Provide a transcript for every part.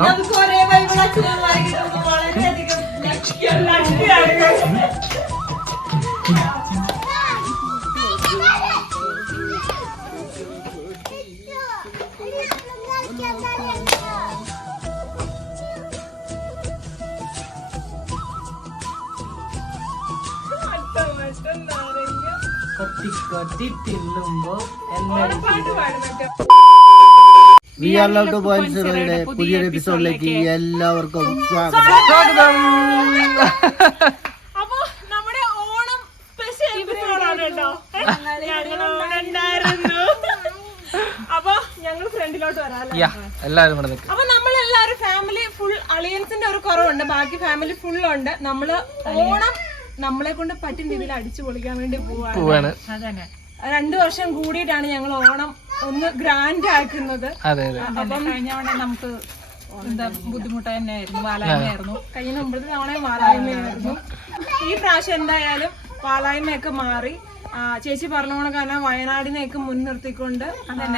നമുക്ക് ഒരേ ബൈബിൾ അച്ഛനന്മാരെ കിട്ടുമ്പോൾ വളരെയധികം ലക്കിയാണ്. കൊത്തി തിന്നുമ്പോ വി ആർ ലവ് 2.0യുടെ പുതിയൊരു എപ്പിസോഡിലേക്ക് എല്ലാവർക്കും സ്വാഗതം. അപ്പൊ നമ്മുടെ ഓണം സ്പെഷ്യൽ എപ്പിസോഡാണ് കേട്ടോ. അപ്പൊ ഞങ്ങൾ ഫ്രണ്ടിലോട്ട് വരാം. എല്ലാരും കൂടെ നിൽക്കും. അപ്പൊ നമ്മളെല്ലാരും ഫാമിലി ഫുൾ അളിയൻസിന്റെ ഒരു കുറവുണ്ട്, ബാക്കി ഫാമിലി ഫുൾ ഉണ്ട്. നമ്മള് ഓണം നമ്മളെ കൊണ്ട് പറ്റുന്ന രീതിയിൽ അടിച്ചു പൊളിക്കാൻ വേണ്ടി പോവാണ്. 2 വർഷം കൂടിയിട്ടാണ് ഞങ്ങൾ ഓണം ഒന്ന് ഗ്രാൻഡ് ആക്കുന്നത്. അപ്പം കഴിഞ്ഞ തവണ നമുക്ക് എന്താ ബുദ്ധിമുട്ട് തന്നെയായിരുന്നു, വാലായ്മയായിരുന്നു. കഴിഞ്ഞ മുമ്പത്തെ തവണ വാലായ്മയായിരുന്നു. ഈ പ്രാവശ്യം എന്തായാലും വാലായ്മയൊക്കെ മാറി. ചേച്ചി പറഞ്ഞോണം, കാരണം വയനാടിനെയൊക്കെ മുൻനിർത്തിക്കൊണ്ട്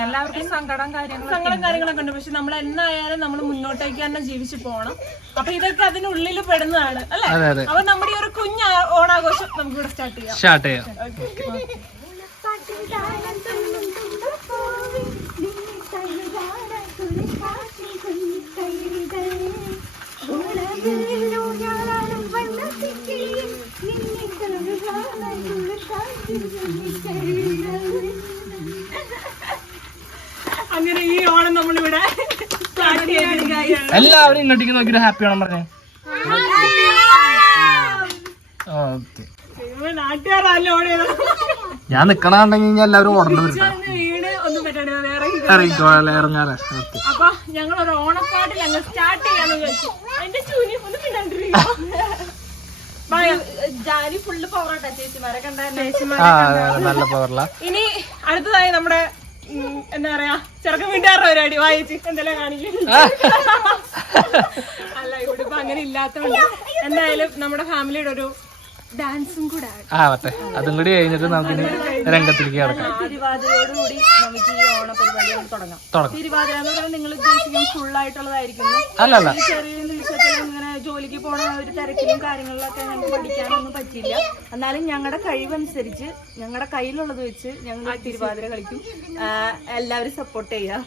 എല്ലാവർക്കും സങ്കടം കാര്യങ്ങളൊക്കെ ഉണ്ട്. പക്ഷെ നമ്മൾ എന്നായാലും നമ്മൾ മുന്നോട്ടേക്ക് തന്നെ ജീവിച്ചു പോകണം. അപ്പൊ ഇതൊക്കെ അതിനുള്ളിൽ പെടുന്നതാണ് അല്ലെ. അപ്പൊ നമ്മുടെ ഈ ഒരു കുഞ്ഞ് ഓണാഘോഷം നമുക്ക് ഇവിടെ സ്റ്റാർട്ട് ചെയ്യാം. അങ്ങനെ ഈ ഓണം നമ്മളിവിടെ സ്റ്റാർട്ട് ചെയ്യാണ്. എല്ലാവരും ഇങ്ങോട്ടേക്ക് നോക്കിട്ട് ഹാപ്പി ഓണം പറഞ്ഞേ. നാട്ടുകാരല്ലോ ഞാൻ നിക്കണെന്നുണ്ടെങ്കിൽ എല്ലാവരും ഓടേണ്ടി വീട് ഒന്നും പറ്റണേ ഇറങ്ങാറേ. അപ്പൊ ഞങ്ങൾ ഒരു ഓണപ്പാട്ട് ഞങ്ങൾ സ്റ്റാർട്ട് ചെയ്യാന്ന് വിചാരിച്ചു. എന്റെ ചൂനി ഒന്നും പിന്നാണ്ടിരിക്കും. നല്ല പവറില്ല. ഇനി അടുത്തതായി നമ്മുടെ എന്താ പറയാ ചെറുക്കൻ വീട്ടുകാരുടെ പരിപാടി വായിച്ച് എന്തെല്ലാം കാണിക്കും. അല്ല ഇവിടെ ഇപ്പൊ അങ്ങനെ ഇല്ലാത്തതുകൊണ്ട് എന്തായാലും നമ്മുടെ ഫാമിലിയുടെ ഒരു ഡാൻസും കൂടെ ആവട്ടെ. അതും കൂടി കഴിഞ്ഞിട്ട് നമുക്ക് രംഗത്തിലേക്ക് കിടക്കാം. തിരുവാതിരയോടുകൂടി നമുക്ക് ഈ ഓണ പരിപാടികൾ തുടങ്ങാം. തിരുവാതിര എന്ന് പറയുന്നത് നിങ്ങൾ ഉദ്ദേശിക്കും ഫുൾ ആയിട്ടുള്ളതായിരിക്കുന്നു. ഈ ചെറിയ നിമിഷത്തിലും ഇങ്ങനെ ജോലിക്ക് പോണ ഒരു തിരക്കിലും കാര്യങ്ങളിലൊക്കെ ഞങ്ങൾക്ക് പഠിക്കാനൊന്നും പറ്റില്ല. എന്നാലും ഞങ്ങളുടെ കഴിവനുസരിച്ച് ഞങ്ങളുടെ കയ്യിലുള്ളത് വെച്ച് ഞങ്ങൾ തിരുവാതിര കളിക്കും. എല്ലാവരും സപ്പോർട്ട് ചെയ്യാം.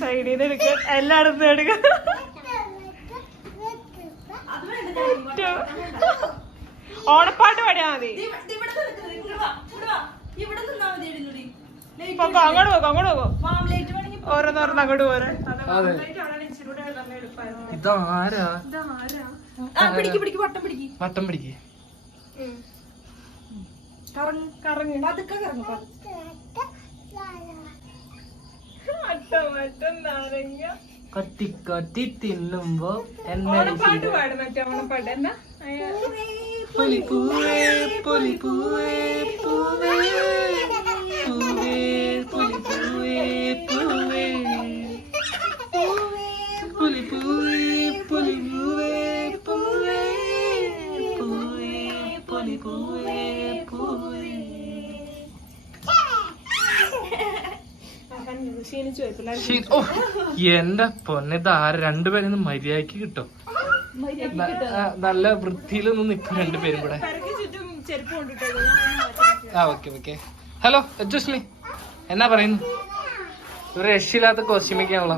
സൈഡിന്ന് എടുക്കാൻ എല്ലായിടത്തും എടുക്കാം. ഓണപ്പാട്ട് പാടിയാ മതി. അങ്ങോട്ട് പോകോ ഓരോന്നോരോന്ന് അങ്ങോട്ട് പോരെ. ഇതാരാ? വട്ടം പിടിക്ക്. കറങ്ങ് പതുക്കെ കറങ്ങ്. കൊത്തി തിന്നുമ്പോ ഓണപ്പാട്ട് പാടും. മറ്റേ ഓണപ്പാട്ട് എന്നാ പുലിപ്പൂവേ പുലിപ്പൂവേ പൂവേ പൂവേ പുലിപ്പൂവേ പൂവേ പുലിപ്പൂവേ പുലിപ്പൂവേ പൂവേ പൂവേ പുലിപ്പൂവേ പൂവേ. എന്റെ പൊന്നിതാര രണ്ടുപേരും മര്യാദക്ക് കിട്ടും. നല്ല വൃത്തിയിലൊന്നും നിൽക്കും രണ്ടുപേരും കൂടെ. ഓക്കെ. ഹലോ ജസ്മി, എന്നാ പറയുന്നു? ഒരു രക്ഷയില്ലാത്ത കോസ്റ്റ്യൂമൊക്കെയാണല്ലോ.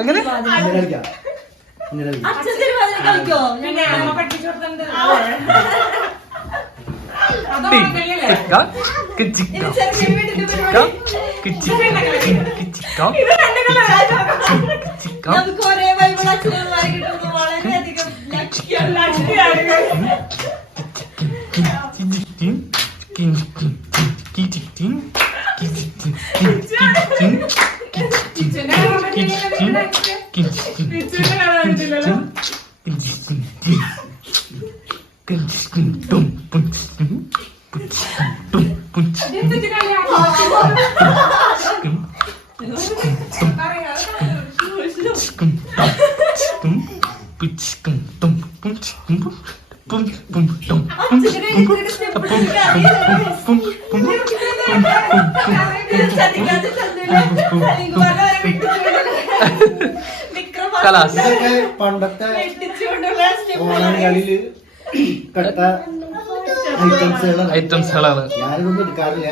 എങ്ങനെ വെൽക്കം. നമുക്ക് ഒരേ ബൈബിൾ അച്ഛനന്മാരെ കിട്ടുന്നത് വളരെയധികം ലക്കിയാണ്. ഇതൊക്കെ പണ്ടത്തെ ഓണങ്ങളില് കട്ട ഐറ്റംസുകളാണ്. ഞാനിതൊന്നും എടുക്കാറില്ല.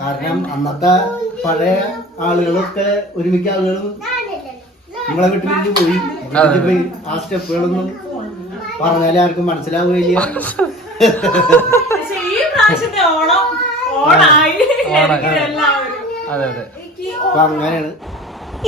കാരണം അന്നത്തെ പഴയ ആളുകളൊക്കെ ഒരുമിക്ക ആളുകളും നമ്മളെ വീട്ടിലേക്ക് പോയി. വീട്ടിൽ പോയി ആ സ്റ്റെപ്പുകളൊന്നും പറഞ്ഞാലേ ആർക്കും മനസ്സിലാവുകയില്ല. ഈ പ്രാവശ്യത്തെ ഓണം ഓണായി എല്ലാവരും. അതെ അതെ. അപ്പൊ അങ്ങനെയാണ്.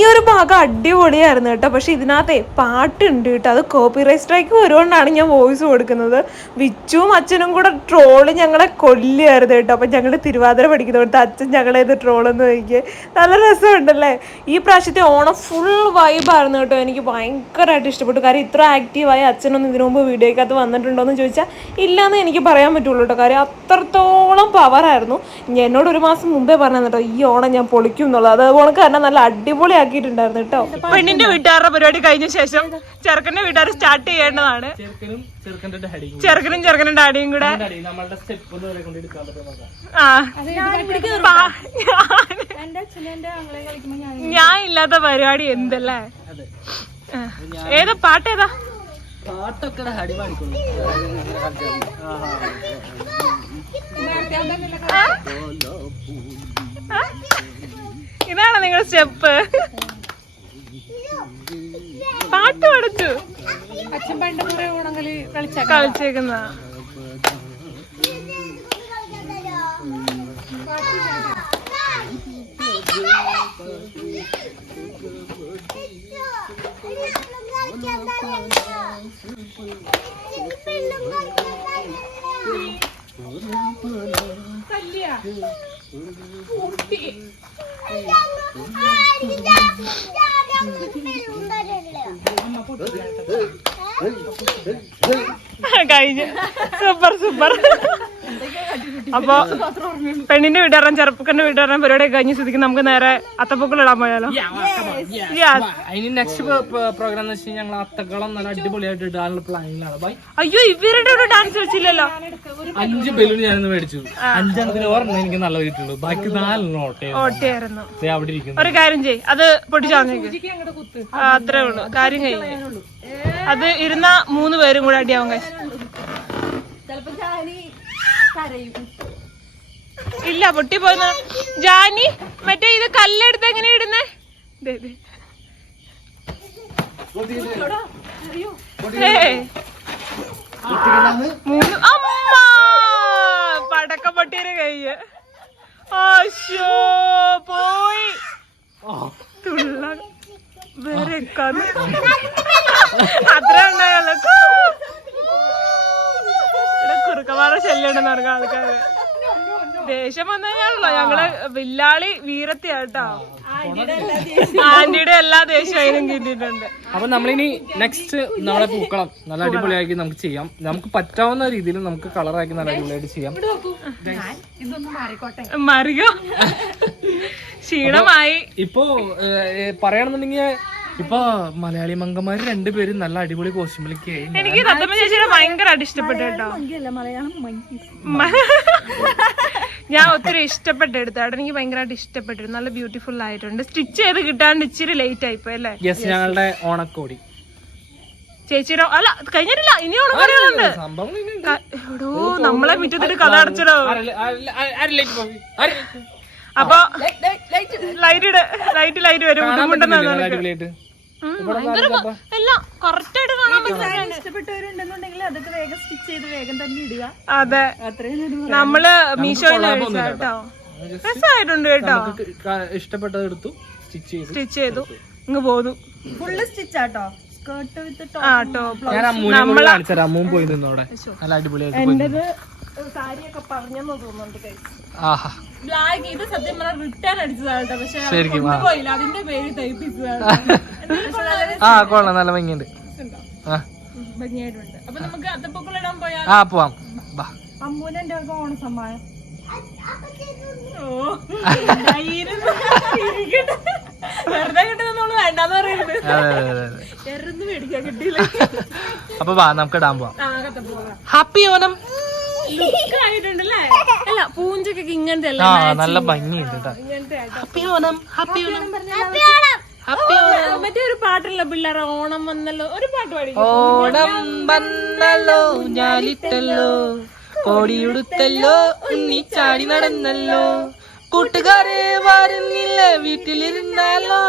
ഈ ഒരു ഭാഗം അടിപൊളിയായിരുന്നു കേട്ടോ. പക്ഷെ ഇതിനകത്തെ പാട്ടുണ്ട് കേട്ടോ. അത് കോപ്പിറൈറ്റ് സ്ട്രൈക്ക് വരുകൊണ്ടാണ് ഞാൻ വോയിസ് കൊടുക്കുന്നത്. വിച്ചുവും അച്ഛനും കൂടെ ട്രോള് ഞങ്ങളെ കൊല്ലുമായിരുന്നു കേട്ടോ. അപ്പം ഞങ്ങൾ തിരുവാതിര പഠിക്കുന്നതുകൊണ്ട് അച്ഛൻ ഞങ്ങളെ ഇത് ട്രോളെന്ന് ചോദിക്കുക. നല്ല രസമുണ്ടല്ലേ. ഈ പ്രാവശ്യത്തെ ഓണം ഫുൾ വൈബായിരുന്നു കേട്ടോ. എനിക്ക് ഭയങ്കരമായിട്ട് ഇഷ്ടപ്പെട്ടു. കാര്യം ഇത്ര ആക്റ്റീവായി അച്ഛനൊന്നും ഇതിനു മുമ്പ് വീഡിയോക്കകത്ത് വന്നിട്ടുണ്ടോ എന്ന് ചോദിച്ചാൽ ഇല്ലയെന്ന് എനിക്ക് പറയാൻ പറ്റുള്ളൂ കേട്ടോ. കാര്യം അത്രത്തോളം പവറായിരുന്നു. എന്നോട് ഒരു മാസം മുമ്പേ പറഞ്ഞു കേട്ടോ ഈ ഓണം ഞാൻ പൊളിക്കും എന്നുള്ളത്. അതുപോലെ തന്നെ നല്ല അടിപൊളി ആക്കിയിട്ടുണ്ടായിരുന്നു കേട്ടോ. പെണ്ണിന്റെ വീട്ടുകാരുടെ പരിപാടി കഴിഞ്ഞ ശേഷം ചെറുക്കന്റെ വീട്ടുകാർ സ്റ്റാർട്ട് ചെയ്യേണ്ടതാണ്. ചെറുക്കനും ചെറുക്കനും ഡാഡിയും കൂടെ ഞാൻ ഇല്ലാത്ത പരിപാടി എന്തല്ലേ. ഏതാ പാട്ടേതാ? ഇതാണോ നിങ്ങളുടെ സ്റ്റെപ്പ്? പാട്ട് പഠിച്ചു അച്ഛൻ പണ്ട് കുറെ ഓണങ്ങളി കളിച്ചേക്കുന്ന. കഴിഞ്ഞു. Super super. അപ്പൊ പെണ്ണിന്റെ വീട്ടുകാരൻ ചെറുപ്പക്കന്റെ വീട്ടുകാരൻ പരിപാടി കഴിഞ്ഞ സ്ഥിതിക്ക് നമുക്ക് നേരെ അത്തപ്പൂക്കൾ ഇടാൻ പോയാലോ? അതിന് നെക്സ്റ്റ് പ്രോഗ്രാം എന്ന് വെച്ചാൽ ഞങ്ങൾ അത്തക്കളം നല്ല അടിപൊളിയായിട്ട് ഇടാനുള്ള പ്ലാനിങ്ങിലാണ്. അയ്യോ ഇവരുടെ ഒരു ഡാൻസ് വെച്ചില്ലല്ലോ. 5 ബലൂൺ ഞാനൊന്ന് മേടിച്ചു. 5 ഓർമ്മ എനിക്ക് നല്ല കിട്ടുള്ളൂ. ബാക്കി 4 ഓട്ടയായിരുന്നു. അവിടെ ഇരിക്കുന്നു. ഒരു കാര്യം ചെയ്യ്, അത് പൊട്ടിച്ചാന്നേക്ക്. അത്രേ ഉള്ളൂ, കാര്യം കഴിഞ്ഞു. അത് ഇരുന്ന 3 പേരും കൂടെ അടിയാവും. ഇല്ല പൊട്ടി പോന്ന ജാനി. മറ്റേ ഇത് കല്ലെടുത്ത് എങ്ങനെ ഇടുന്നേ? അമ്മ പടക്ക പൊട്ടിയുടെ കയ്യ്. ആശോ പോയി തുള്ള വേറെ അത്ര ഉണ്ടായല്ലോ. കുറുക്കന്മാരുടെ ശല്യം ഉണ്ടെന്ന് പറഞ്ഞ ആൾക്കാര്. ദേഷ്യം വന്നാണല്ലോ ഞങ്ങള് വില്ലാളി വീരത്തിയാട്ടോ. ആന്റിയുടെ എല്ലാ ദേഷ്യം അതിനും കിട്ടിയിട്ടുണ്ട്. അപ്പൊ നമ്മളിനി നെക്സ്റ്റ് നമ്മളെ പൂക്കളം നല്ല അടിപൊളിയാക്കി നമുക്ക് ചെയ്യാം. നമുക്ക് പറ്റാവുന്ന രീതിയിൽ നമുക്ക് കളറാക്കി നല്ല അടിപൊളിയായിട്ട് ചെയ്യാം. മറിയോ ക്ഷീണമായി. ഇപ്പൊ പറയണമെന്നുണ്ടെങ്കിൽ ഇപ്പൊ മലയാളി മംഗന്മാര് 2 പേരും നല്ല അടിപൊളി കോസ്റ്റ്യൂമിലേക്ക്. എനിക്ക് തത്തമ്മ ചേച്ചിയുടെ ഭയങ്കരമായിട്ട് ഇഷ്ടപ്പെട്ടു കേട്ടോ. ഞാൻ ഒത്തിരി ഇഷ്ടപ്പെട്ടെടുത്തായിട്ട് എനിക്ക് ഭയങ്കരമായിട്ട് ഇഷ്ടപ്പെട്ടു. നല്ല ബ്യൂട്ടിഫുൾ ആയിട്ടുണ്ട്. സ്റ്റിച്ച് ചെയ്ത് കിട്ടാണ്ട് ഇച്ചിരി ലേറ്റ് ആയിപ്പോയി അല്ലേ? യെസ്, ഞങ്ങളുടെ ഓണക്കോടി ചേച്ചിയുടെ അല്ല കഴിഞ്ഞിട്ടില്ല, ഇനി ഓണക്കോടികളുണ്ട്. എടോ നമ്മളെ മുറ്റത്തിട്ട് കഥ അടച്ചടോ. അപ്പൊ ലൈറ്റ് വരും. ബുദ്ധിമുട്ടെന്നാണ് എല്ലാം കറക്റ്റ് ആയിട്ട് കാണാൻ പറ്റും. ഇഷ്ടപ്പെട്ടവരുണ്ടെന്നുണ്ടെങ്കിൽ അതൊക്കെ വേഗം സ്റ്റിച്ച് ചെയ്ത് വേഗം തന്നെ ഇടുക. അതെ, നമ്മള് മീഷോയിൽ കേട്ടോ. രസമായിട്ടുണ്ട് കേട്ടോ. ഇഷ്ടപ്പെട്ടത് എടുത്തു, സ്റ്റിച്ച് ചെയ്തു. ഇങ്ങ് പോന്നു. ഫുള്ള് സ്റ്റിച്ചാട്ടോ, സ്കേർട്ട് വിത്ത് ആ ടോപ്പ്. ഞാൻ അമ്മൂനെ കാണിച്ചു തരാം. അമ്മൂൻ പോയി നിന്നു അവിടെ, നല്ല അടിപൊളിയായിട്ട് പോയി നിന്നു. എന്റേത് സാരിയൊക്കെ പറഞ്ഞെന്ന് തോന്നുന്നുണ്ട്. ആഹാ ബ്ലാക്ക് ഇത് സത്യം പറഞ്ഞാൽ റിട്ടേൺ അടിച്ചതാണ് കേട്ടോ. പക്ഷെ ശരിക്കും പോയില്ല, അതിന്റെ പേര് തയ്പ്പിച്ചതാണ്. ആ കൊള്ളാം, നല്ല ഭംഗിയുണ്ട്. ആ ഭംഗിയായിട്ടുണ്ട്. അപ്പൊ നമുക്ക് അത്തപ്പൂക്കൾ ഇടാൻ പോയാൽ ആ പോവാം. ബാ അമ്മൂനെ എന്റെ ഓണ സമ്മാനം. വെറുതെ കിട്ടുന്ന നമ്മള് വേണ്ടാന്ന് പറയുന്നത്. അതെ അതെ അതെ. എറന്ന് മേടിക്കാൻ കിട്ടിയില്ല. അപ്പൊ വാ നമുക്ക് ഇടാൻ പോവാം. അത്തപ്പൂക്കൾ ഹാപ്പി ഓണം. ലുക്ക് ആയിട്ടുണ്ടല്ലേ? അല്ല പൂഞ്ചക്കൊക്കെ ഇങ്ങനത്തെ അല്ല, ആ നല്ല ഭംഗിയുണ്ട് കേട്ടോ. ഇങ്ങനത്തെ ആട്ടോ. ഹാപ്പി ഓണം, ഹാപ്പി ഓണം, മറ്റേ ഒരു പാട്ടുള്ള പിള്ളേരെ ഓണം വന്നല്ലോ, ഒരു പാട്ട് പാടി. ഓണം വന്നല്ലോ ഞാലിട്ടല്ലോ കോടിയുടുത്തല്ലോ ഉണ്ണിച്ചാടി നടന്നല്ലോ കൂട്ടുകാരെ വരുന്നില്ല വീട്ടിലിരുന്നാലോ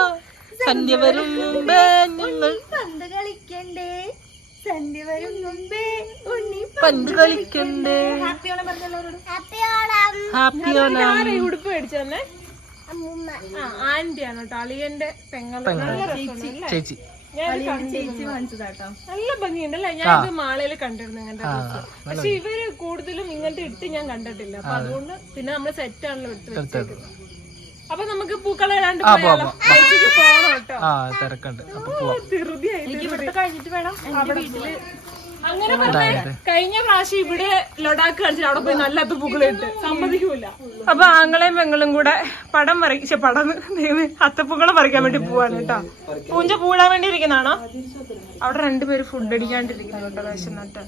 സന്ധ്യ വരും മുമ്പേ ഞങ്ങൾ പന്ത് കളിക്കണ്ടേ, സന്ധ്യ വരും മുമ്പേ ഉണ്ണി പന്ത് കളിക്കണ്ടേ. ഹാപ്പി ഓണം പറഞ്ഞെല്ലാവരോടും. ഹാപ്പി ഓണം. ആരെ ഉടുപ്പ് മേടിച്ചു തന്നെ? ആന്റിയാണ് കേട്ടോ, അളിയന്റെ പെങ്ങള്. നല്ല രസമുണ്ട് അല്ലേ? ചേച്ചി ചേച്ചി വാങ്ങിച്ചതാട്ടോ. നല്ല ഭംഗിയുണ്ടല്ലേ? ഞാൻ ഇത് മാളയില് കണ്ടിരുന്നു ഇങ്ങനത്തെ ഡ്രസ്സ്. പക്ഷെ ഇവര് കൂടുതലും ഇങ്ങനത്തെ ഇട്ട് ഞാൻ കണ്ടിട്ടില്ല. അപ്പൊ അതുകൊണ്ട് പിന്നെ നമ്മള് സെറ്റ് ആണല്ലോ എടുത്ത് വെച്ചേക്കുന്നത്. അപ്പൊ നമുക്ക് പൂക്കള ഇടാണ്ട് പോയാലോ? ചേച്ചിക്ക് പോണം കേട്ടോ. ആ തിരക്കുണ്ട്. അപ്പൊ പോവാം. ധൃതിയായിട്ട് കഴിഞ്ഞിട്ട് വേണം എന്റെ വീട്ടില്. അങ്ങനെ പറഞ്ഞ കഴിഞ്ഞ പ്രാവശ്യം ഇവിടെ ലഡാക്ക് കളിച്ചിട്ട് അവിടെ പോയി നല്ല അത്തപ്പൂക്കളിട്ട് സമ്മതിക്കൂല. അപ്പൊ ആങ്ങളെയും പെങ്ങളും കൂടെ പടം അത്തപ്പൂക്കളം പറിക്കാൻ വേണ്ടി പോവാണ് കേട്ടോ. പൂഞ്ച പൂടാൻ വേണ്ടി ഇരിക്കുന്നതാണോ? അവിടെ രണ്ടുപേര് ഫുഡ് അടിക്കാണ്ടിരിക്കുന്നു കേട്ടോ, വിശന്നിട്ട്.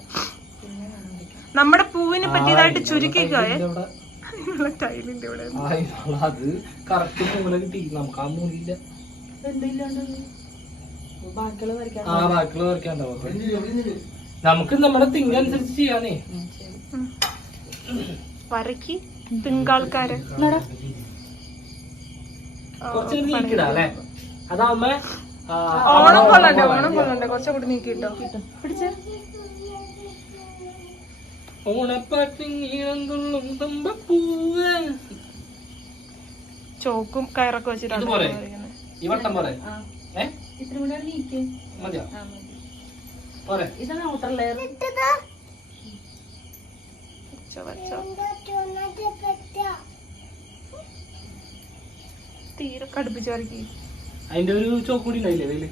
നമ്മുടെ പൂവിനെ പറ്റിയതായിട്ട് ചുരുക്കിക്കോയെ ടൈലിന്റെ ഇവിടെ. അത് കറക്റ്റ് മൂല കിട്ടി നമുക്ക്. ആ മൂലില്ല, ബാക്കിയുള്ള വരയ്ക്കാണ്ടാവും. നമുക്ക് നമ്മുടെ തിങ്കനുസരിച്ച് ചെയ്യാനേ. വരയ്ക്ക് തിങ്കാൾക്കാര് കുറച്ച് നീക്കിടാ അല്ലേ? അതാവുമ്പോ ഓണം കൊള്ളണ്ടേ കുറച്ചുകൂടി നീക്കിട്ടോ. പിടിച്ചേ. ഓണപ്പാട്ടിങ്ങീഴന്തുള്ളും തമ്പപ്പൂവ്. ചോക്കും കയറൊക്കെ വെച്ചിട്ടാണ് ഇതുപോലെ ഈ വട്ടം പോലെ ഇത്ര കൂടെ നീക്കി മതിയോ? പോരെ? ഇതാണ് ഔട്ടർ ലെയർ. തീരെ കടുപ്പിച്ച് വരയ്ക്ക്. അതിന്റെ ഒരു ചോക്ക് കൂടി ഉണ്ടായില്ലേ വെയില്?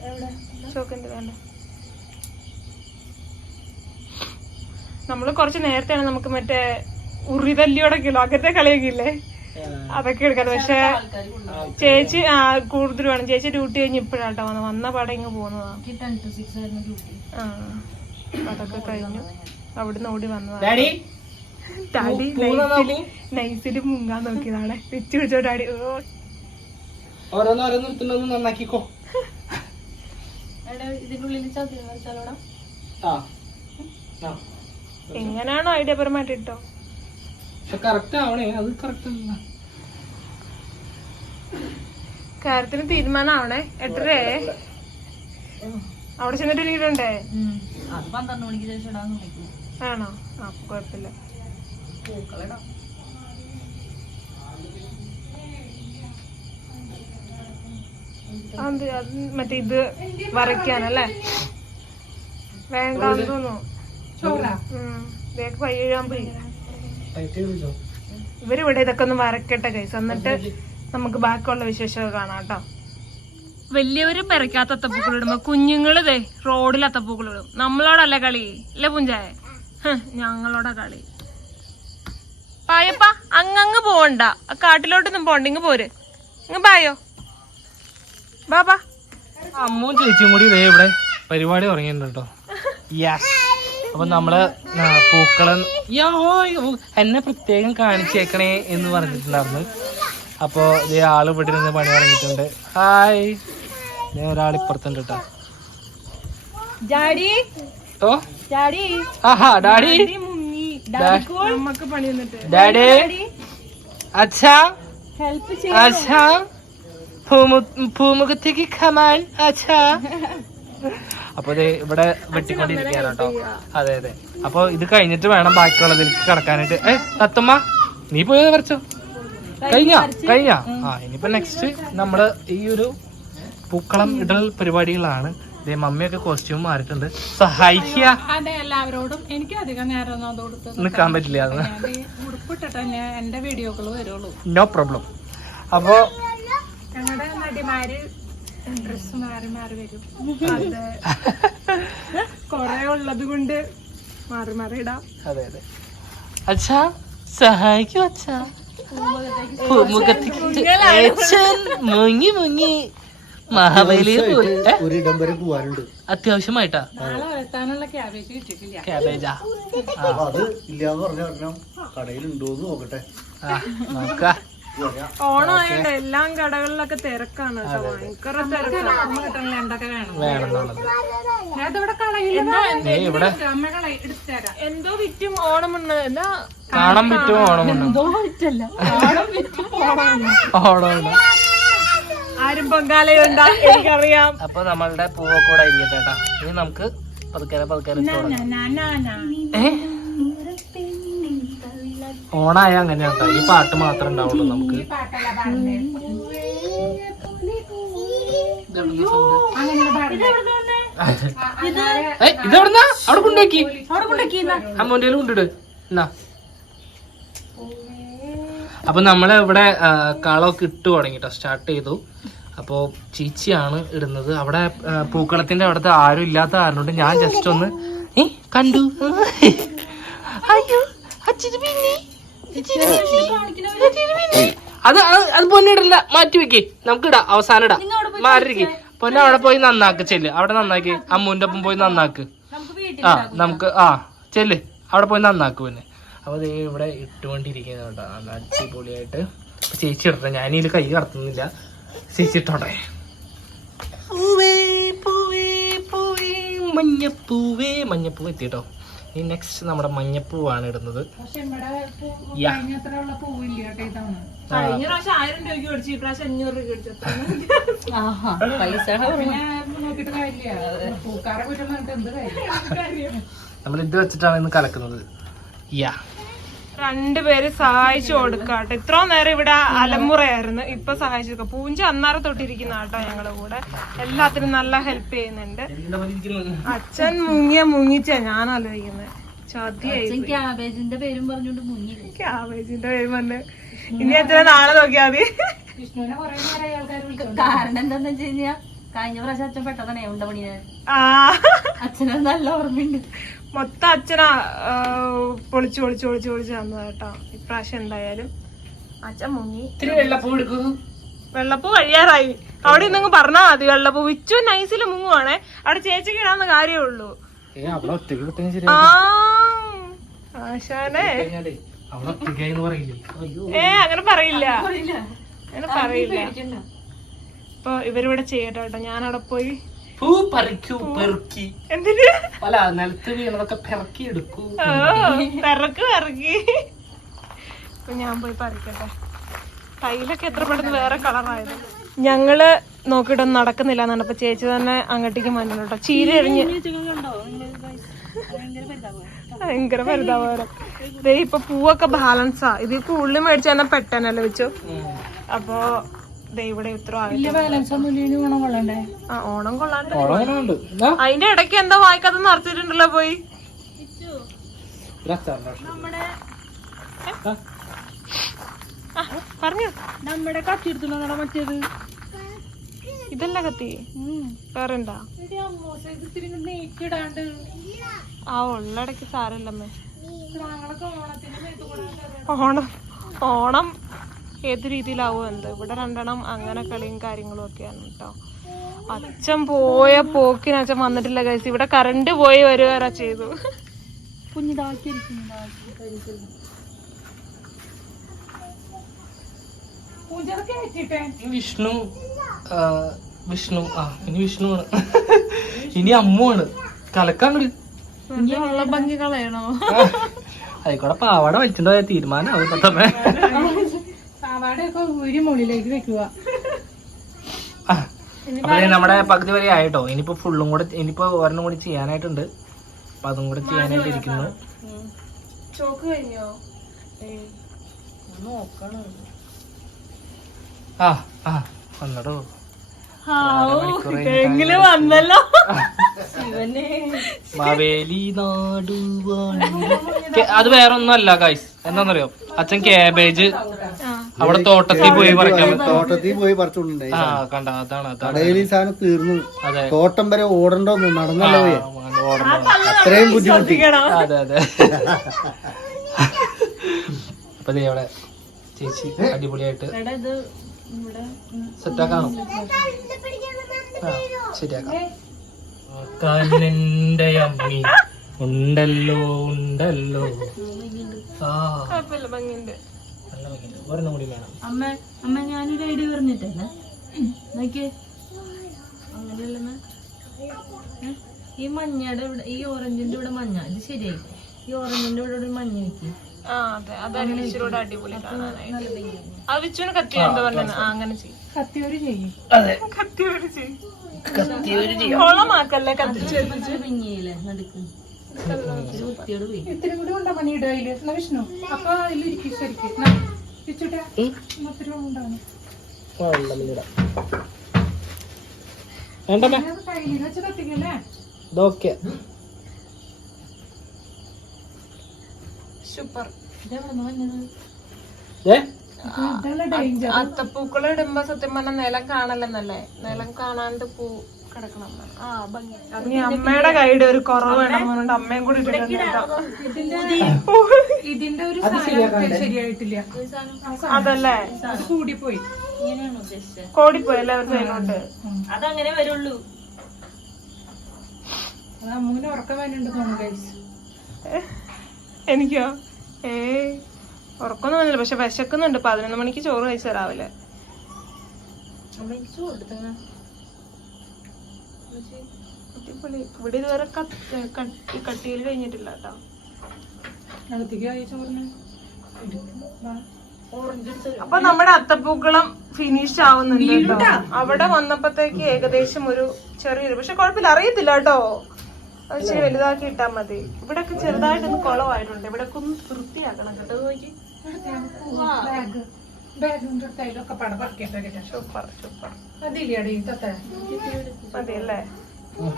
ചോക്കിന്റെ വേണ്ട. നമ്മള് കുറച്ച് നേരത്തെയാണ് നമുക്ക് മറ്റേ ഉറിതല്ലിയോടൊക്കെ ഇല്ലോ അങ്ങനത്തെ കളിയൊക്കെ ഇല്ലേ, അതൊക്കെ എടുക്കാം. പക്ഷെ ചേച്ചി കൂടുതൽ വേണം. ചേച്ചി ഡ്യൂട്ടി കഴിഞ്ഞ് ഇപ്പോഴാട്ടോ വന്ന പാടെ ഇങ്ങ് പോകുന്നതാ. അതൊക്കെ കഴിഞ്ഞു അവിടുന്ന് ഓടി വന്നതാ. ഡാഡി നൈസില് മുങ്ങാൻ നോക്കിയതാണ്. വെച്ച് പിടിച്ചോ ഡാഡി. ഓരോന്നോരോന്ന് എടുത്തിട്ടൊന്ന് നന്നാക്കിക്കോ. ഇതിന്റെ ഉള്ളിൽ ചതോടാ. എങ്ങനെയാണോ ഐഡിയ പരമായിട്ട് ഇട്ടോ. കറക്റ്റ് ആവണേ, അത് കറക്റ്റ് അല്ല. കാര്യത്തിന് തീരുമാനമാവണേ. 8:30 അവിടെ ചെന്നിട്ട് ഇരിക്കണ്ടേ? അത് 12 മണിക്ക് ശേഷം ഇടാന്ന് വിളിക്കും. ആണോ? അപ്പൊ കുഴപ്പമില്ല. പൂക്കളിടാം. അത് മറ്റേ ഇത് വരയ്ക്കാനല്ലേ? വേണ്ടാന്ന് തോന്നുന്നു. പയ്യാൻ പോയി. ഇവരിവിടെ ഇതൊക്കെ ഒന്ന് വരക്കട്ടെ കൈസ്, എന്നിട്ട് നമുക്ക് ബാക്കിയുള്ള വിശേഷമൊക്കെ കാണാം കേട്ടോ. വലിയവര് പെരക്കാത്ത അത്തപ്പൂക്കൾ ഇടുമ്പോ കുഞ്ഞുങ്ങള് റോഡിൽ അത്തപ്പൂക്കൾ ഇടും. നമ്മളോടല്ല കളി അല്ലേ പുഞ്ചായ? ഞങ്ങളോടാ കളി. പായപ്പ അങ്ങ് പോവണ്ട, കാട്ടിലോട്ടൊന്നും പോണ്ട, ഇങ്ങ് പോര്. ഇങ്ങ് പായോ ബാബാ. അമ്മവും ചേച്ചിയും കൂടി ഇതേ ഇവിടെ പരിപാടി തുടങ്ങിയിട്ടുണ്ട് കേട്ടോ. യെസ്. അപ്പൊ നമ്മള് പൂക്കളം എന്നെ പ്രത്യേകം കാണിച്ചേക്കണേ എന്ന് പറഞ്ഞിട്ടുണ്ടായിരുന്നു. അപ്പൊ ഇതേ ആള് ഇവിടെ ഇരുന്ന് പണി തുടങ്ങിയിട്ടുണ്ട്. ഹായ്, ഒരാൾ ഇപ്പുറത്തുണ്ട് കേട്ടോ. ഓ ആഹാ ഡാഡി നമുക്ക് പണി വന്നിട്ട് ഡാഡി അച്ഛാ അച്ഛാ ഭൂമുഖത്തേക്ക് കമാൻ അച്ഛാ. അപ്പൊ ഇവിടെ വെട്ടിക്കൊണ്ടിരിക്കുകയാണ് കേട്ടോ. അതെ അതെ. അപ്പൊ ഇത് കഴിഞ്ഞിട്ട് വേണം ബാക്കിയുള്ളതിലേക്ക് കിടക്കാനായിട്ട്. തത്തമ്മ നീ പോയത് വരച്ചോ? കഴിഞ്ഞ ഇനിയിപ്പോ നെക്സ്റ്റ് നമ്മള് ഈ ഒരു പൂക്കളം ഇടൽ പരിപാടികളാണ്. ഇതേ മമ്മിയൊക്കെ കോസ്റ്റ്യൂം മാറിയിട്ടുണ്ട്. സഹായിക്കുക. അതെ, എല്ലാവരോടും എനിക്ക് അധികം നേരം അത് കൊടുത്ത് നിൽക്കാൻ പറ്റില്ല. ഉടുപ്പിട്ടിട്ട് എന്റെ വീഡിയോകൾ വരുള്ളൂ. No problem. അപ്പോ ഞങ്ങളുടെ നടിമാര് ഡ്രസ് മാറി മാറി വരും. കൊറേ ഉള്ളത് കൊണ്ട് മാറി മാറി ഇടാം. അതെ അതെ. അച്ഛാ സഹായിക്കൂ അച്ഛാ. മുങ്ങി മുങ്ങി മഹാബലി ഒരിടം വരെ പോവാനുണ്ട്. അത്യാവശ്യമായിട്ടാ. നാളെ വരുത്താനുള്ള ക്യാബേജ് കിട്ടിയിട്ടില്ല. ക്യാബേജാ? അത് ഇല്ലാന്ന് പറഞ്ഞ കാരണം കടയിലുണ്ടോന്ന് നോക്കട്ടെ. നോക്കാം. ഓണം ആയതുകൊണ്ട് എല്ലാം കടകളിലൊക്കെ തിരക്കാണ് കേട്ടോ. ഭയങ്കര തിരക്കാണ്. എന്തൊക്കെ വേണം വേണമെന്നുള്ളത് ഇവിടെ എന്തോ വിറ്റും ഓണമുണ്ട്. എന്താ കാണാൻ പറ്റുമോ? ഓണമുണ്ട്. ഓണമുണ്ട്. ആരും പൊങ്കാലയുണ്ടാ എനിക്കറിയാം. അപ്പൊ നമ്മളുടെ പൂവൊക്കെ കൂടെ ഇരിക്കട്ടെ കേട്ടാ. ഇനി നമുക്ക് പതുക്കെ പതുക്കെ ഓണായ അങ്ങനെയാണ് കേട്ടോ. ഈ പാട്ട് മാത്രമേ ഉണ്ടാവുള്ളൂ നമുക്ക്. ഇതെവിടുന്നാ? അവിടെ കൊണ്ടുപോക്കി. അമ്മോന്റെ കൊണ്ടിട്. എന്നാ അപ്പൊ നമ്മള് ഇവിടെ കളമൊക്കെ ഇട്ട് തുടങ്ങിട്ടോ. സ്റ്റാർട്ട് ചെയ്തു. അപ്പോ ചീച്ചിയാണ് ഇടുന്നത്. അവിടെ പൂക്കളത്തിന്റെ അവിടുത്തെ ആരും ഇല്ലാത്ത കാരണം കൊണ്ട് ഞാൻ ജസ്റ്റ് ഒന്ന് കണ്ടു. അയ്യോ അത് അത് പൊന്നിടില്ല. മാറ്റി വെക്കേ. നമുക്ക് ഇടാം. അവസാനം ഇടാം. മാറിയിരിക്കേ. പൊന്നെ അവിടെ പോയി നന്നാക്ക്. ചെല്ല്. അവിടെ നന്നാക്കി. അമ്മൂന്റെ ഒപ്പം പോയി നന്നാക്ക്. നമുക്ക് ചെല്ല്. അവിടെ പോയി നന്നാക്ക്. പിന്നെ അപ്പൊ ദേ ഇവിടെ ഇട്ടുകൊണ്ടിരിക്കുന്ന കേട്ടോ. അടിപൊളിയായിട്ട് ചേച്ചി ഇടട്ടെ. ഞാനീല് കൈ കടത്തുന്നില്ല. ചേച്ചി ഇട്ടോട്ടെ. മഞ്ഞപ്പൂവേ. മഞ്ഞപ്പൂ എത്തിട്ടോ. ഈ നെക്സ്റ്റ് നമ്മുടെ മഞ്ഞപ്പൂവാണ് ഇടുന്നത്. കഴിഞ്ഞ പ്രാവശ്യം 1000 രൂപയ്ക്ക് മേടിച്ചു. ഈ പ്രാവശ്യം 500 രൂപ മേടിച്ചു. നമ്മൾ ഇത് വെച്ചിട്ടാണ് ഇന്ന് കലക്കുന്നത്. രണ്ടുപേര് സഹായിച്ചു കൊടുക്കാട്ടെ. ഇത്ര നേരം ഇവിടെ അലമുറയായിരുന്നു. ഇപ്പൊ സഹായിച്ചു. പൂഞ്ച അന്നാരം തൊട്ടിരിക്കുന്ന കേട്ടോ ഞങ്ങളുടെ കൂടെ. എല്ലാത്തിനും നല്ല ഹെൽപ്പ് ചെയ്യുന്നുണ്ട്. അച്ഛൻ മുങ്ങിച്ച ഞാൻ ആലോചിക്കുന്നത്. ചതിയായി. ക്യാബേജിന്റെ പേരും പറഞ്ഞോണ്ട് മുങ്ങി. ക്യാബേജിന്റെ പേര് പറഞ്ഞ് ഇനി അച്ഛനെ നാളെ നോക്കിയാ മതി. കാരണം എന്താന്ന് വെച്ച് കഴിഞ്ഞാ കഴിഞ്ഞ പ്രാവശ്യം അച്ഛൻ പെട്ടതാണേ ഉണ്ട പണിയാ. അച്ഛന് നല്ല ഓർമ്മയുണ്ട്. മൊത്തം അച്ഛനാ പൊളിച്ചു തന്നത് കേട്ടോ. ഇപ്രാവശ്യം എന്തായാലും അച്ഛൻ മുങ്ങി. വെള്ളപ്പൂ കഴിയാറായി. അവിടെ ഇന്നങ്ങ് പറഞ്ഞാ മതി. വെള്ളപ്പൂ വിച്ചു നൈസില് മുങ്ങുവാണേ. അവിടെ ചേച്ചിക്ക് ഇടാന്ന് കാര്യമുള്ളൂ. ആശാനെ അങ്ങനെ പറയില്ല. അങ്ങനെ പറയില്ല. ഇപ്പൊ ഇവരിവിടെ ചെയ്യട്ടെ കേട്ടോ. ഞാനവിടെ പോയി പൂ പറിക്കൂ. പെറുക്കി എന്തിന് അല്ല നിലത്ത് വീണതൊക്കെ പെറക്കി എടുക്കൂ. പെറക്കി. ഇപ്പൊ ഞാൻ പോയി പറിക്കട്ടെ. കയ്യിലൊക്കെ എത്ര പെട്ടെന്ന് വേറെ കളറായത്. ഞങ്ങള് നോക്കിയിട്ടൊന്നും നടക്കുന്നില്ല എന്നാണ്. ഇപ്പൊ ചേച്ചി തന്നെ അങ്ങോട്ടേക്ക് മാറ്റുന്നു കേട്ടോ. ചീര എറിഞ്ഞ് ഭയങ്കര പരിതാപകരം. ഇപ്പൊ പൂവൊക്കെ ബാലൻസാ. ഇത് ഉള്ളി മേടിച്ചു തന്നെ പെട്ടെന്നല്ലേ വെച്ചു. അപ്പൊ ഇവിടെ ഇത്ര ഓണം കൊള്ളാണ്ട്. അതിന്റെ ഇടയ്ക്ക് എന്താ വായിക്കാതെ നിറച്ചിട്ടുണ്ടല്ലോ പോയി. പറഞ്ഞു നമ്മുടെ കത്തി എടുത്തുള്ള മറ്റേത് ഇതല്ല കത്തി. വേറെ ഉണ്ടാ? ആ ഉള്ളടക്ക് സാരല്ലമ്മേ. ഓണം ഏത് രീതിയിലാവും എന്ത്. ഇവിടെ 2 എണ്ണം അങ്ങനെ കളിയും കാര്യങ്ങളും ഒക്കെയാണ് കേട്ടോ. അച്ഛൻ പോയ പോക്കിന് അച്ഛൻ വന്നിട്ടില്ല ഗൈസ്. ഇവിടെ കറണ്ട് പോയി വരുവാരാ ചെയ്തു. വിഷ്ണു ഇനി വിഷ്ണുവാണ്. ഇനി അമ്മുവാണ്. കലക്കാൻ ഭംഗി കളയണോ? ആയിക്കോട്ടെ. പാവാട വലിച്ചിട്ടുണ്ടായ തീരുമാനമാവും തന്നെ. മുകളിലേക്ക് വെക്കുക. അപ്പൊ നമ്മുടെ പകുതി വരെ ആയിട്ടോ. ഇനിയിപ്പോ ഫുള്ളും കൂടെ ഇനിയിപ്പോ ഒരെണ്ണം കൂടി ചെയ്യാനായിട്ടുണ്ട്. അപ്പൊ അതും കൂടെ ചെയ്യാനായിട്ട് ഇരിക്കുന്നു. ചോക്ക് കഴിഞ്ഞോ? വന്നടോ. എങ്കിലും വന്നല്ലോ. മാവേലി നാടുവാണി. അത് വേറെ ഒന്നും അല്ല ഗൈസ്, എന്താന്നറിയോ, അച്ഛൻ ക്യാബേജ് അവിടെ തോട്ടത്തിൽ പോയി പറിക്കാൻ പറിച്ചോണ്ടായി. ആ കണ്ട, അതാണ് കടയിൽ ഈ സാധനം തീർന്നു. അതെ, തോട്ടം വരെ ഓടണ്ടോന്ന് നടന്നല്ലോ പോയി. അത്രയും ബുദ്ധിമുട്ടി. അതെ അതെ. അപ്പൊ അവിടെ ചേച്ചി അടിപൊളിയായിട്ട് സെറ്റാക്കാണോ? ശരിയാക്കാം. കണ്ണിന്റെ അമ്മി ഉണ്ടല്ലോ ഉണ്ടല്ലോ. ആ ഭംഗിയുണ്ട്. നല്ല ഭംഗിയുണ്ട്. ഒരെണ്ണം കൂടി വേണം. അമ്മ ഞാനൊരു ഐഡിയ പറഞ്ഞിട്ടല്ലേ നോക്കിയേ. അങ്ങനെയല്ലെന്ന് ഈ മഞ്ഞയുടെ ഇവിടെ, ഈ ഓറഞ്ചിന്റെ ഇവിടെ മഞ്ഞ, ഇത് ശരിയായി. ഈ ഓറഞ്ചിന്റെ ഇവിടെ ഒരു മഞ്ഞ വെക്ക്. അതെ, അതാണ് ഇച്ചിരൂടെ അടിപൊളി കാണാനായിട്ട്. ആ വിച്ചുവിന് കത്തി എന്താ പറഞ്ഞത്? അങ്ങനെ ചെയ്യും. കത്തിയോര് ചെയ്യും. അതെ, കത്തിയോര് ചെയ്യും. കൊളമാക്കല്ലേ കത്തിച്ച് പിങ്ങിയില്ലേ നടുക്ക് വൃത്തിയോട് പോയി. ഇത്തിരി കൂടി ഉണ്ടോ മണി ഇടയില് വിഷ്ണു? അപ്പൊ അതിലിരിക്കും ശരിക്കും. കയ്യിൽ വെച്ച് കത്തിക്കല്ലേ? ഇതൊക്കെ സൂപ്പർ. ഏ അത്തപ്പൂക്കൾ ഇടുമ്പോ സത്യം പറഞ്ഞാൽ നിലം കാണല്ലെന്നല്ലേ, നിലം കാണാണ്ട് പൂ കിടക്കണം. ആ ഭംഗി. ഇനി അമ്മയുടെ കൈയുടെ ഒരു കുറവ് വേണം പറഞ്ഞിട്ട് അമ്മയും കൂടി ഇട്ടിട്ടുണ്ട്. ഇതിന്റെ ഒരു സാധനം ശരിയായിട്ടില്ല. അതല്ലേ അത് കൂടിപ്പോയി. ഇങ്ങനെയാണ് ഉദ്ദേശിച്ചത്. കോടിപ്പോയി എല്ലാവർക്കും അതിനോട്ട്. അതങ്ങനെ വരുള്ളൂ. അത് അമ്മൂന് ഉറക്കം വേനുണ്ട് തോന്നുന്നു ഗൈസ്. എനിക്കോ? ഉറക്കൊന്നും വന്നില്ല, പക്ഷെ വിശക്കുന്നുണ്ട്. 11 മണിക്ക് ചോറ് കഴിച്ച രാവിലെ. ഇവിടെ ഇതുവരെ കട്ടിയിൽ കഴിഞ്ഞിട്ടില്ല കേട്ടോ. അടുത്തേക്ക് ആയി ചോറിന്. അപ്പൊ നമ്മുടെ അത്തപ്പൂക്കളം ഫിനിഷ് ആവുന്നുണ്ട് കേട്ടോ. അവിടെ വന്നപ്പോഴത്തേക്ക് ഏകദേശം ഒരു ചെറിയൊരു, പക്ഷെ കുഴപ്പമില്ല, അറിയത്തില്ല കേട്ടോ. അത് ഇച്ചിരി വലുതാക്കി ഇട്ടാ മതി. ഇവിടെ ഒക്കെ ചെറുതായിട്ടൊന്ന് കുളമായിട്ടുണ്ട്. ഇവിടെ ഒക്കെ ഒന്ന് വൃത്തിയാക്കണം കേട്ടോ. നോക്കി. Super super. മതിയല്ലേ?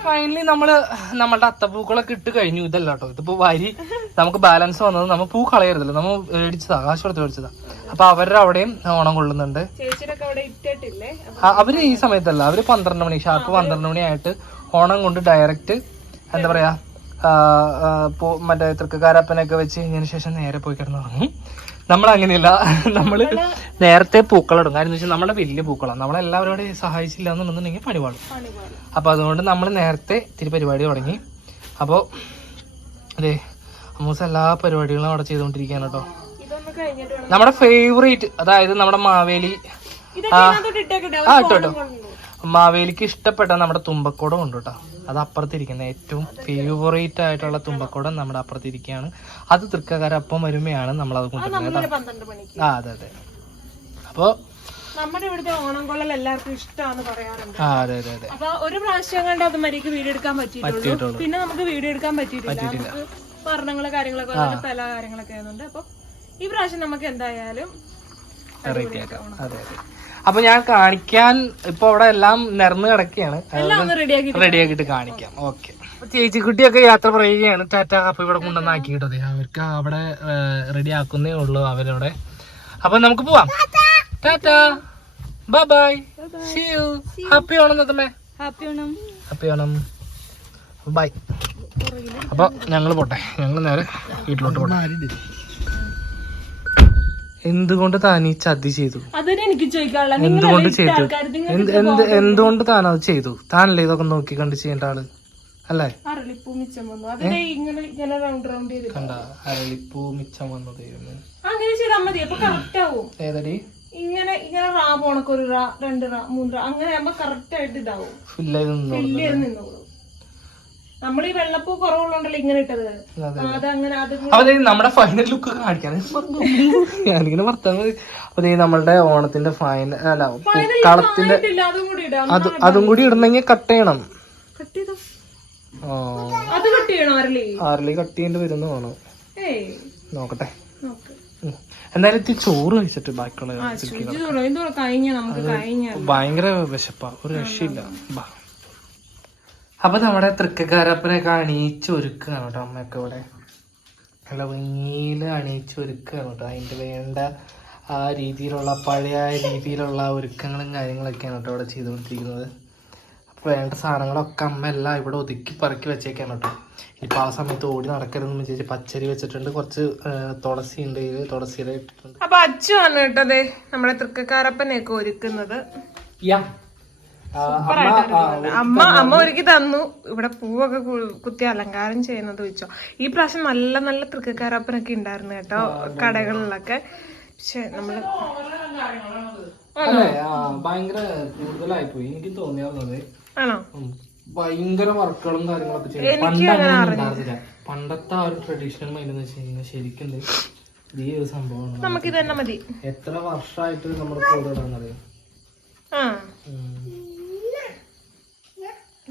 ഫൈനലി നമ്മള് നമ്മളുടെ അത്തപ്പൂക്കളൊക്കെ ഇട്ട് കഴിഞ്ഞു. ഇതല്ല കേട്ടോ, ഇതിപ്പോ വരി നമുക്ക് ബാലൻസ് വന്നത്. നമ്മ പൂ കളയരുതല്ലോ, നമ്മൾ മേടിച്ചതാ, കാശ് കൊടുത്ത് മേടിച്ചതാ. അപ്പൊ അവരുടെ അവിടെയും ഓണം കൊള്ളുന്നുണ്ട്. ചേച്ചിയൊക്കെ അവിടെ ഇട്ടിട്ടില്ലേ? അവര് ഈ സമയത്തല്ല, അവര് 12 മണി ഷാർപ്പ് 12 മണിയായിട്ട് ഓണം കൊണ്ട് ഡയറക്റ്റ് എന്താ പറയാ മറ്റേ തൃക്കക്കാരപ്പനൊക്കെ വെച്ച് കഴിഞ്ഞതിന് ശേഷം നേരെ പോയി കിടന്നുറങ്ങും. നമ്മളങ്ങനെയല്ല, നമ്മള് നേരത്തെ പൂക്കളിടും. കാര്യം എന്ന് വെച്ചാൽ നമ്മുടെ വലിയ പൂക്കളാണ്. നമ്മളെല്ലാവരോടും സഹായിച്ചില്ല എന്നുണ്ടെന്നുണ്ടെങ്കിൽ പണിപാടും. അപ്പൊ അതുകൊണ്ട് നമ്മൾ നേരത്തെ ഇത്തിരി പരിപാടി തുടങ്ങി. അപ്പോൾ അതെ, അമ്മൂസ് എല്ലാ പരിപാടികളും അവിടെ ചെയ്തുകൊണ്ടിരിക്കുകയാണ് കേട്ടോ. നമ്മുടെ ഫേവറേറ്റ്, അതായത് നമ്മുടെ മാവേലി ഇട്ടോ മാവേലിക്ക് ഇഷ്ടപ്പെട്ട നമ്മുടെ തുമ്പക്കോടം ഉണ്ട് കേട്ടോ. അത് അപ്പുറത്തിരിക്കുന്ന ഏറ്റവും ഫേവറേറ്റ് ആയിട്ടുള്ള തുമ്പക്കോടം നമ്മുടെ അപ്പുറത്തിരിക്കുകയാണ്. അത് തൃക്കക്കാരപ്പം വരുമ്പോഴാണ് നമ്മൾ അത് കൊണ്ടുവരുന്നത് കേട്ടോ. ആ അതെ അതെ. അപ്പൊ നമ്മുടെ ഇവിടുത്തെ ഓണംകൊള്ളൽ എല്ലാവർക്കും ഇഷ്ടമാണെന്ന് പറയാറുണ്ട്. അതെ അതെ അതെ. അപ്പൊ ഒരു പ്രാവശ്യം കണ്ട് അത് മരിക്ക് വീഡിയോ എടുക്കാൻ പറ്റിയിട്ടുള്ളൂ. പിന്നെ നമുക്ക് വീഡിയോ എടുക്കാൻ പറ്റിയിട്ടില്ല. വർണ്ണങ്ങള് കാര്യങ്ങളൊക്കെ പല കാര്യങ്ങളൊക്കെ ആയതുകൊണ്ട്. അപ്പൊ ഈ പ്രാവശ്യം നമുക്ക് എന്തായാലും അതെ അതെ. അപ്പൊ ഞാൻ കാണിക്കാൻ ഇപ്പൊ അവിടെ എല്ലാം നിറഞ്ഞു കിടക്കുകയാണ്. റെഡിയാക്കിട്ട് കാണിക്കാം. ഓക്കെ. ചേച്ചിക്കുട്ടിയൊക്കെ യാത്ര പറയുകയാണ്. ടാറ്റ. അപ്പൊ ഇവിടെ കൊണ്ടുവന്നാക്കിട്ടോ, അവർക്ക് അവിടെ റെഡി ആക്കുന്നേ ഉള്ളൂ അവരവിടെ. അപ്പൊ നമുക്ക് പോവാം. Tata, bye bye, see you. Happy Onam തത്തമ്മേ. ഹാപ്പി ഓണം. ബൈ. അപ്പൊ ഞങ്ങള് പോട്ടെ, ഞങ്ങള് നേരെ വീട്ടിലോട്ട് പോട്ടെ. എന്തുകൊണ്ട് താൻ ഈ ചതി ചെയ്തു? എന്തുകൊണ്ട് ചെയ്തു? എന്തുകൊണ്ട് താൻ അത് ചെയ്തു? താനല്ലേ ഇതൊക്കെ നോക്കി കണ്ട് ചെയ്യേണ്ട ആള് അല്ലേ? കണ്ട അരളിപ്പൂ മിച്ചം വന്നത് ഏതടി? ഇങ്ങനെ ഇങ്ങനെ റാ പോണക്കൊരു റാ, 2 റാ, 3 റാ, അങ്ങനെ ആകുമ്പോ കറക്റ്റ് ആയിട്ട് ഇതാവും. നിന്നോളൂ. നമ്മൾ ഈ വെള്ളപ്പൂ കുറവുള്ളതുകൊണ്ടല്ലോ ഇങ്ങനെ ഇട്ടത്. അതങ്ങനെ അതെ. നമ്മുടെ ഫൈനൽ ലുക്ക് കാണിക്കാൻ ഞാനിങ്ങനെ വർത്താൻ മതി. അതെ, നമ്മളുടെ ഓണത്തിന്റെ ഫൈനൽ അല്ല കളത്തിന്റെ അതും കൂടി ഇടണമെങ്കിൽ കട്ട് ചെയ്യണം. അരളി കട്ട് ചെയ്യേണ്ടി വരുന്ന വേണം. നോക്കട്ടെ. എന്തായാലും ഇത്തിരി ചോറ് കഴിച്ചിട്ട് ബാക്കിയുള്ള കഴിഞ്ഞ നമുക്ക് കഴിഞ്ഞ ഭയങ്കര വിശപ്പാ, ഒരു രക്ഷയില്ല. അപ്പൊ നമ്മുടെ തൃക്കക്കാരപ്പനൊക്കെ അണിയിച്ചൊരുക്കാണ് കേട്ടോ അമ്മയൊക്കെ ഇവിടെ. നല്ല ഭംഗിയില് അണിയിച്ചൊരുക്കാണ് കേട്ടോ. അതിന്റെ വേണ്ട ആ രീതിയിലുള്ള പഴയ രീതിയിലുള്ള ഒരുക്കങ്ങളും കാര്യങ്ങളൊക്കെയാണ് കേട്ടോ ഇവിടെ ചെയ്തുകൊണ്ടിരിക്കുന്നത്. അപ്പോൾ വേണ്ട സാധനങ്ങളൊക്കെ അമ്മ എല്ലാം ഇവിടെ ഒതുക്കി പറക്കി വെച്ചേക്കാണ് കേട്ടോ. ഇപ്പം ആ സമയത്ത് ഓടി നടക്കരുതെന്ന് വിചാരിച്ച് പച്ചരി വെച്ചിട്ടുണ്ട്, കുറച്ച് തുളസി ഉണ്ട്, തുളസിയുടെ ഇട്ടിട്ടുണ്ട്. അപ്പൊ അച്ഛനാണ് കേട്ടത് നമ്മുടെ തൃക്കക്കാരപ്പനെയൊക്കെ ഒരുക്കുന്നത്. അമ്മ ഒരുക്കി തന്നു. ഇവിടെ പൂവൊക്കെ കുത്തി അലങ്കാരം ചെയ്യുന്നത് വെച്ചോ. ഈ പ്രാവശ്യം നല്ല നല്ല തൃക്കക്കാരപ്പനൊക്കെ ഉണ്ടായിരുന്നു കേട്ടോ കടകളിലൊക്കെ. പക്ഷെ നമ്മള് ഭയങ്കര കൂടുതലായി പോയി എനിക്ക് തോന്നിയാവുന്നത്. ആണോ? ഭയങ്കര വർക്കുകളും കാര്യങ്ങളൊക്കെ ചെയ്യും. പണ്ടറിഞ്ഞില്ല. പണ്ടത്തെ ആ ഒരു ട്രഡീഷണൽ മൈൻഡ് എന്ന് വെച്ച് കഴിഞ്ഞാൽ ശരിക്കും ഈ ഒരു സംഭവമാണ്. നമുക്കിത് തന്നെ മതി. എത്ര വർഷമായിട്ട് നമ്മൾ കൂടുതലാണെന്നറിയാം.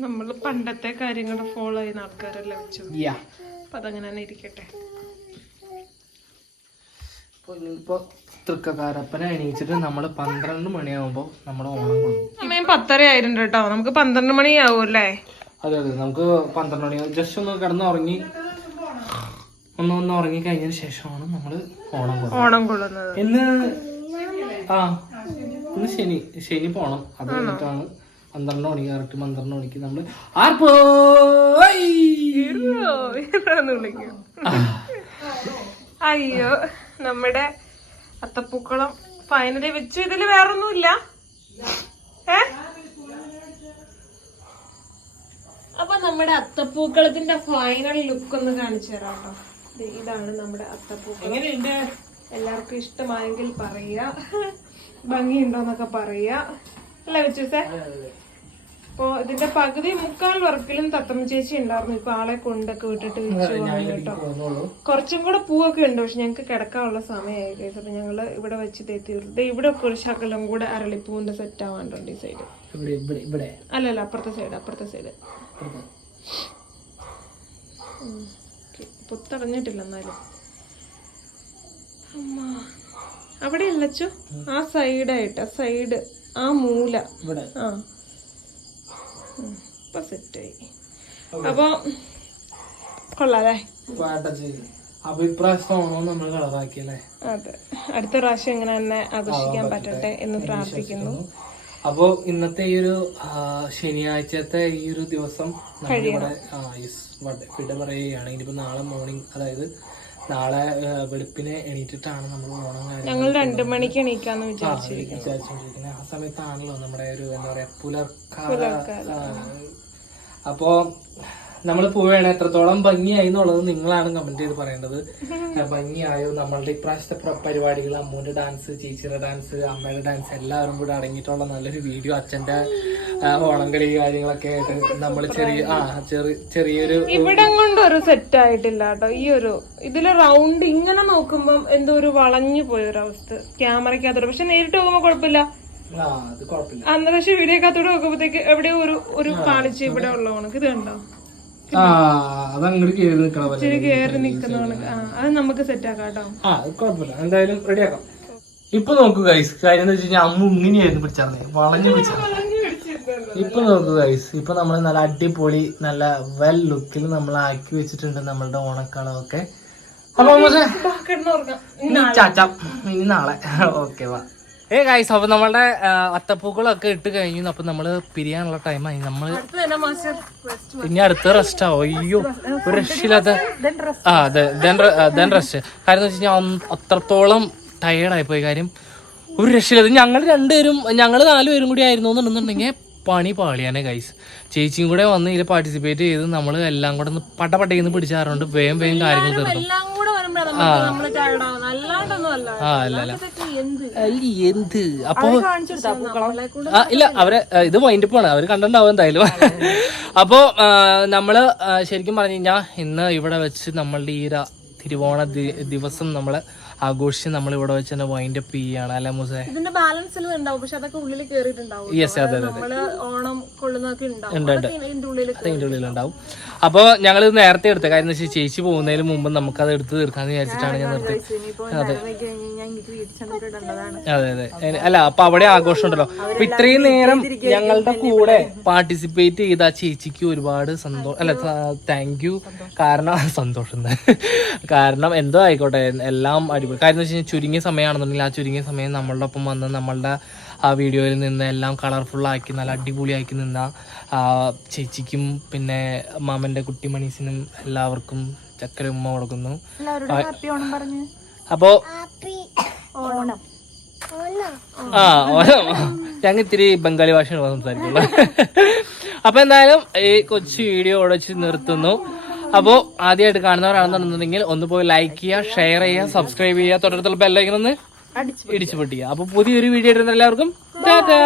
നമ്മള് പണ്ടത്തെ കാര്യങ്ങൾ ഫോളോ ചെയ്യുന്ന ആൾക്കാരല്ലേ വെച്ചു. അപ്പൊ അതങ്ങനെ തന്നെ ഇരിക്കട്ടെ. ഇപ്പൊ തൃക്കക്കാരപ്പനെ എണീച്ചിട്ട് നമ്മള് 12 മണിയാവുമ്പോ നമ്മുടെ ഓണം കൊള്ളും. സമയം 10:30 ആയിട്ടുണ്ട് കേട്ടോ. നമുക്ക് 12 മണിയാവും അല്ലേ? അതെ അതെ, നമുക്ക് 12 മണിയാവും. ജസ്റ്റ് ഒന്ന് കിടന്നുറങ്ങി ഒന്ന് ഉറങ്ങി കഴിഞ്ഞതിന് ശേഷമാണ് നമ്മള് ഓണം കൊള്ളുന്നത്. ഇന്ന് ശനി പോണം. അത് കഴിഞ്ഞിട്ടാണ് 12 മണി കറക്റ്റ് 12 മണിക്ക് നമ്മള് വിളിക്കും. അയ്യോ, നമ്മുടെ അത്തപ്പൂക്കളം ഫൈനലി വെച്ചു. ഇതില് വേറൊന്നുമില്ല. അപ്പൊ നമ്മുടെ അത്തപ്പൂക്കളത്തിന്റെ ഫൈനൽ ലുക്ക് ഒന്ന് കാണിച്ചു തരാം കേട്ടോ. ഇതാണ് നമ്മുടെ അത്തപ്പൂക്കളം. എല്ലാവർക്കും ഇഷ്ടമായെങ്കിൽ പറയാ, ഭംഗിയുണ്ടോന്നൊക്കെ പറയാ അല്ല വെച്ചൂസേ. അപ്പൊ ഇതിന്റെ പകുതി മുക്കാൽ വർക്കിലും തത്തമ്മ ചേച്ചി ഉണ്ടായിരുന്നു. ഇപ്പൊ ആളെ കൊണ്ടൊക്കെ വിട്ടിട്ട് വെച്ചു കേട്ടോ. കുറച്ചും കൂടെ പൂവൊക്കെ ഉണ്ട്, പക്ഷെ ഞങ്ങക്ക് കിടക്കാനുള്ള സമയമായി കേട്ടോ. അപ്പൊ ഞങ്ങള് ഇവിടെ വെച്ച് തീർത്ത് ഇവിടെ ഒക്കെ ഒരു ശകലം കൂടെ അരളിപ്പൂവിന്റെ സെറ്റ് ആവാണ്ടുണ്ട് ഈ സൈഡ്. അല്ലല്ല, അപ്പുറത്തെ സൈഡ് പൊത്തടഞ്ഞിട്ടില്ല. എന്നാലും അവിടെ അല്ലച്ചു ആ സൈഡ് ആ മൂല ഇപ്പൊ സെറ്റായി. അപ്പൊ കൊള്ളാല്ലേ? അതെ, അടുത്ത പ്രാവശ്യം ഇങ്ങനെ തന്നെ ആഘോഷിക്കാൻ പറ്റട്ടെ എന്ന് പ്രാർത്ഥിക്കുന്നു. അപ്പോ ഇന്നത്തെ ഈ ഒരു ശനിയാഴ്ചത്തെ ഈ ഒരു ദിവസം വിട പറയുകയാണ്. ഇനിയിപ്പോ നാളെ മോർണിംഗ്, അതായത് നാളെ വെളുപ്പിനെ എണീറ്റിട്ടാണ് നമ്മൾ ഓണം ഞങ്ങൾ 2 മണിക്ക് എണീക്കാന്ന് വിചാരിച്ചിരിക്കുന്നത്. ആ സമയത്താണല്ലോ നമ്മുടെ ഒരു എന്താ പറയാ പുലർക്കാല. അപ്പോ നമ്മൾ പോവുകയാണ്. എത്രത്തോളം ഭംഗിയായി എന്നുള്ളത് നിങ്ങളാണ് കമന്റ് ചെയ്ത് പറയേണ്ടത്. ഭംഗിയായോ നമ്മളുടെ ഇപ്രാവശ്യത്തെ പരിപാടികൾ, അമ്മൂന്റെ ഡാൻസ്, ചേച്ചിയുടെ ഡാൻസ്, അമ്മയുടെ ഡാൻസ് എല്ലാവരും കൂടെ അടങ്ങിയിട്ടുള്ള നല്ലൊരു വീഡിയോ, അച്ഛന്റെ ഓണംകളി കാര്യങ്ങളൊക്കെ ആയിട്ട് നമ്മൾ ചെറിയൊരു ഇവിടെ കൊണ്ടൊരു സെറ്റ് ആയിട്ടില്ല കേട്ടോ. ഈ ഒരു ഇതില് റൗണ്ട് ഇങ്ങനെ നോക്കുമ്പോ എന്തോ ഒരു വളഞ്ഞു പോയൊരവസ്ഥ ക്യാമറയ്ക്കകത്തോടെ. പക്ഷെ നേരിട്ട് പോകുമ്പോ കുഴപ്പമില്ല. അന്ന് പക്ഷെ വീഡിയോക്കകത്തോടെ നോക്കുമ്പോഴത്തേക്ക് എവിടെയോ ഒരു കാണിച്ച് ഇവിടെ ഉള്ള കണക്ക് ഇത് കണ്ടോ, കേറി നിക്കുന്ന കണക്ക്. അത് നമുക്ക് സെറ്റ് ആക്കാം കേട്ടോ. കുഴപ്പമില്ല, എന്തായാലും റെഡിയാക്കാം. ഇപ്പൊ നോക്കൂ ഗൈസ്, കാര്യം എന്താ വെച്ച് കഴിഞ്ഞാൽ അമ്മ ഇങ്ങനെയായിരുന്നു പിടിച്ചാർന്നേ, വളഞ്ഞു പിടിച്ചാർന്നു. ഇപ്പൊ നോക്കൂ ഗൈസ്, ഇപ്പൊ നമ്മള് നല്ല അടിപൊളി നല്ല വെൽ ലുക്കിൽ നമ്മൾ ആക്കി വെച്ചിട്ടുണ്ട് നമ്മളുടെ ഓണക്കളമൊക്കെ. അപ്പൊ ഇനി നാളെ ഓക്കെ വാ. ഗൈസ്, അപ്പൊ നമ്മളുടെ അത്തപ്പൂക്കളൊക്കെ ഇട്ട് കഴിഞ്ഞു. അപ്പൊ നമ്മള് പിരിയാനുള്ള ടൈമായി. നമ്മള് ഇനി അടുത്ത റെസ്റ്റ് ആവോ? അയ്യോ, ഒരു രക്ഷയില്ലാത്ത റെസ്റ്റ്. കാര്യം എന്ന് വെച്ച് കഴിഞ്ഞാൽ അത്രത്തോളം ടയേർഡായി പോയി. കാര്യം ഒരു രക്ഷയില്ലാത്ത ഞങ്ങൾ 4 പേരും കൂടി ആയിരുന്നു എന്നുണ്ടെന്നുണ്ടെങ്കിൽ പണി പാളിയാനെ ഗൈസ്. ചേച്ചിയും കൂടെ വന്ന് ഇതിൽ പാർട്ടിസിപ്പേറ്റ് ചെയ്ത് നമ്മൾ എല്ലാം കൂടെ ഒന്ന് പട്ടയിൽ പിടിച്ചാറുണ്ട്. വേഗം കാര്യങ്ങൾ തീർന്നു. എന്ത് അപ്പൊ ഇല്ല, അവരെ ഇത് വൈൻഡപ്പാണ്, അവര് കണ്ടിട്ടുണ്ടാവും എന്തായാലും. അപ്പോ നമ്മള് ശരിക്കും പറഞ്ഞു കഴിഞ്ഞാൽ ഇന്ന് ഇവിടെ വെച്ച് നമ്മളുടെ ഈ തിരുവോണ ദിവസം നമ്മള് ആഘോഷിച്ച് നമ്മൾ ഇവിടെ വെച്ച് തന്നെ വൈൻഡ് അപ്പ് ചെയ്യാണ് അല്ലെ മൂസേ? ഇതിന്റെ ബാലൻസ് ഉണ്ടാവും, പക്ഷെ അതൊക്കെ ഉള്ളിൽ കേറിയിട്ടുണ്ടാവും. യെസ്, അതെ അതെ, ഓണം കൊള്ളുന്നൊക്കെ അതിന്റെ ഉള്ളിലുണ്ടാവും. അപ്പൊ ഞങ്ങൾ ഇത് നേരത്തെ എടുത്ത കാര്യം എന്ന് വെച്ചാൽ ചേച്ചി പോകുന്നതിന് മുമ്പ് നമുക്ക് അത് എടുത്ത് തീർക്കാന്ന് വിചാരിച്ചിട്ടാണ് ഞാൻ നിർത്തി. അതെ, അതെ അതെ അല്ല അപ്പൊ അവിടെ ആഘോഷം ഉണ്ടല്ലോ. അപ്പൊ ഇത്രയും നേരം ഞങ്ങളുടെ കൂടെ പാർട്ടിസിപ്പേറ്റ് ചെയ്ത ആ ചേച്ചിക്ക് ഒരുപാട് സന്തോഷം, അല്ല താങ്ക് യു. കാരണം സന്തോഷം കാരണം എന്തോ ആയിക്കോട്ടെ എല്ലാം അടിപൊളി. കാര്യം എന്ന് വെച്ച് കഴിഞ്ഞാൽ ചുരുങ്ങിയ സമയമാണെന്നുണ്ടെങ്കിൽ ആ ചുരുങ്ങിയ സമയം നമ്മളുടെ ഒപ്പം വന്ന് നമ്മളുടെ ആ വീഡിയോയിൽ നിന്ന് എല്ലാം കളർഫുള്ളാക്കി നല്ല അടിപൊളിയാക്കി നിന്ന ചേച്ചിക്കും പിന്നെ മാമന്റെ കുട്ടി മണീസിനും എല്ലാവർക്കും ചക്കര ഉമ്മ കൊടുക്കുന്നു. അപ്പോ ഞങ്ങൾ ഇത്തിരി ബംഗാളി ഭാഷയാണ് സംസാരിക്കുള്ളൂ. അപ്പൊ എന്തായാലും ഈ കൊച്ചു വീഡിയോ ഇവിടെ വെച്ച് നിർത്തുന്നു. അപ്പോ ആദ്യമായിട്ട് കാണുന്നവരാണെന്നുണ്ടെങ്കിൽ ഒന്ന് പോയി ലൈക്ക് ചെയ്യുക, ഷെയർ ചെയ്യുക, സബ്സ്ക്രൈബ് ചെയ്യുക, തൊട്ടടുത്തുള്ള ബെല്ലൈക്കൺ ഒന്ന് ഇടിച്ചു പൊട്ടിക്കുക. അപ്പൊ പുതിയൊരു വീഡിയോ ഇടുന്ന എല്ലാവർക്കും ടാറ്റാ.